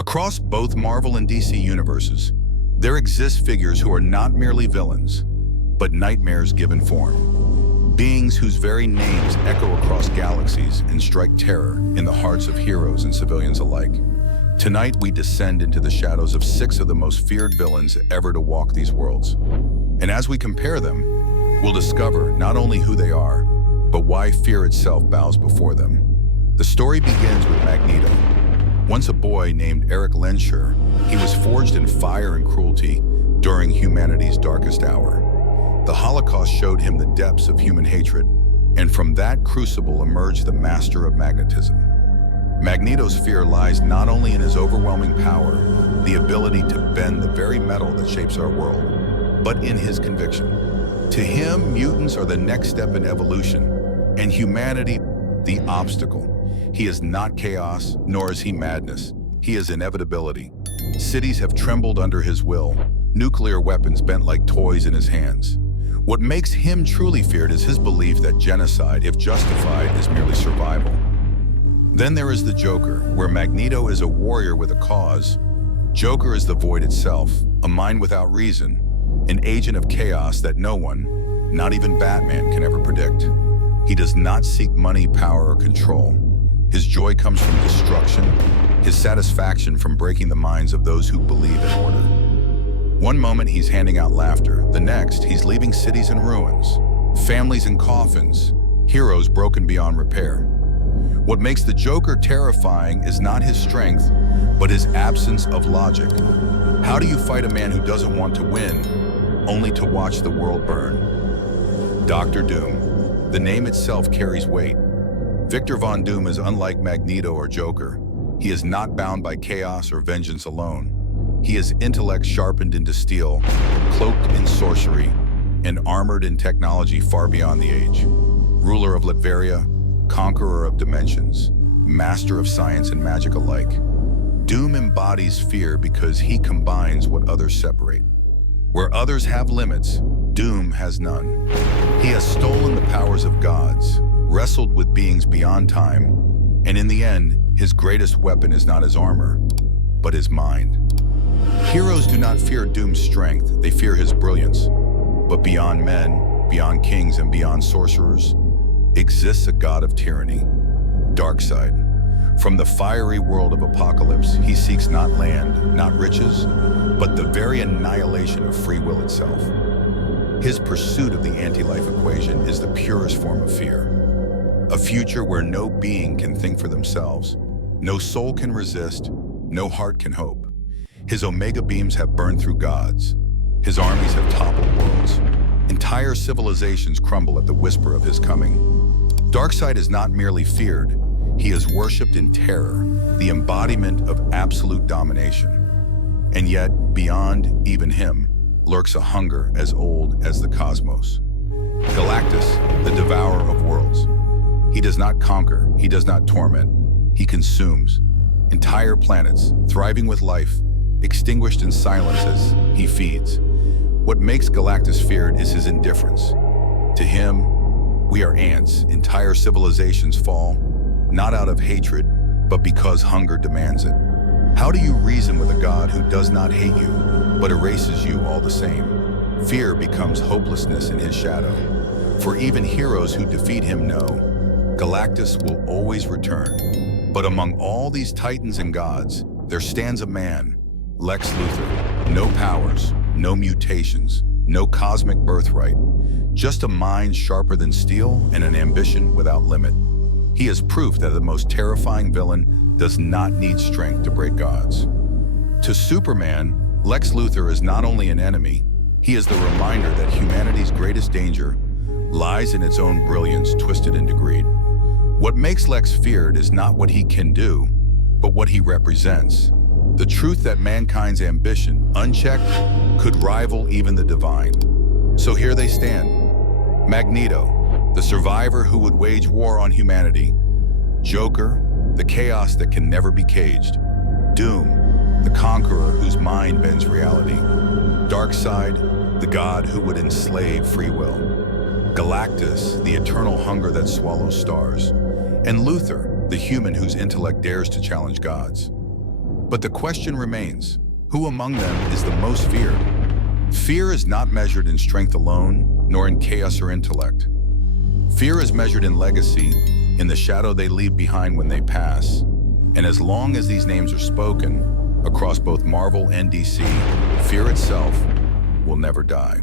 Across both Marvel and DC universes, there exist figures who are not merely villains, but nightmares given form. Beings whose very names echo across galaxies and strike terror in the hearts of heroes and civilians alike. Tonight, we descend into the shadows of 6 of the most feared villains ever to walk these worlds. And as we compare them, we'll discover not only who they are, but why fear itself bows before them. The story begins with Magneto. Once a boy named Eric Lensher, he was forged in fire and cruelty during humanity's darkest hour. The Holocaust showed him the depths of human hatred, and from that crucible emerged the master of magnetism. Magneto's fear lies not only in his overwhelming power, the ability to bend the very metal that shapes our world, but in his conviction. To him, mutants are the next step in evolution, and humanity, the obstacle. He is not chaos, nor is he madness. He is inevitability. Cities have trembled under his will, nuclear weapons bent like toys in his hands. What makes him truly feared is his belief that genocide, if justified, is merely survival. Then there is the Joker, where Magneto is a warrior with a cause. Joker is the void itself, a mind without reason, an agent of chaos that no one, not even Batman, can ever predict. He does not seek money, power, or control. His joy comes from destruction, his satisfaction from breaking the minds of those who believe in order. One moment he's handing out laughter, the next he's leaving cities in ruins, families in coffins, heroes broken beyond repair. What makes the Joker terrifying is not his strength, but his absence of logic. How do you fight a man who doesn't want to win, only to watch the world burn? Dr. Doom. The name itself carries weight. Victor Von Doom is unlike Magneto or Joker. He is not bound by chaos or vengeance alone. He is intellect sharpened into steel, cloaked in sorcery, and armored in technology far beyond the age. Ruler of Latveria, conqueror of dimensions, master of science and magic alike. Doom embodies fear because he combines what others separate. Where others have limits, Doom has none. He has stolen the powers of gods, wrestled with beings beyond time, and in the end, his greatest weapon is not his armor, but his mind. Heroes do not fear Doom's strength, they fear his brilliance. But beyond men, beyond kings, and beyond sorcerers, exists a god of tyranny, Darkseid. From the fiery world of Apocalypse, he seeks not land, not riches, but the very annihilation of free will itself. His pursuit of the anti-life equation is the purest form of fear. A future where no being can think for themselves, no soul can resist, no heart can hope. His Omega beams have burned through gods. His armies have toppled worlds. Entire civilizations crumble at the whisper of his coming. Darkseid is not merely feared, he is worshipped in terror, the embodiment of absolute domination. And yet, beyond even him, lurks a hunger as old as the cosmos. Galactus, the devourer of worlds. He does not conquer, he does not torment, he consumes. Entire planets, thriving with life, extinguished in silence as he feeds. What makes Galactus feared is his indifference. To him, we are ants. Entire civilizations fall, not out of hatred, but because hunger demands it. How do you reason with a god who does not hate you, but erases you all the same? Fear becomes hopelessness in his shadow. For even heroes who defeat him know, Galactus will always return. But among all these titans and gods, there stands a man, Lex Luthor. No powers, no mutations, no cosmic birthright, just a mind sharper than steel and an ambition without limit. He is proof that the most terrifying villain does not need strength to break gods. To Superman, Lex Luthor is not only an enemy, he is the reminder that humanity's greatest danger lies in its own brilliance twisted into greed. What makes Lex feared is not what he can do, but what he represents. The truth that mankind's ambition, unchecked, could rival even the divine. So here they stand. Magneto, the survivor who would wage war on humanity. Joker, the chaos that can never be caged. Doom, the conqueror whose mind bends reality. Darkseid, the god who would enslave free will. Galactus, the eternal hunger that swallows stars. And Luthor, the human whose intellect dares to challenge gods. But the question remains, who among them is the most feared? Fear is not measured in strength alone, nor in chaos or intellect. Fear is measured in legacy, in the shadow they leave behind when they pass. And as long as these names are spoken, across both Marvel and DC, fear itself will never die.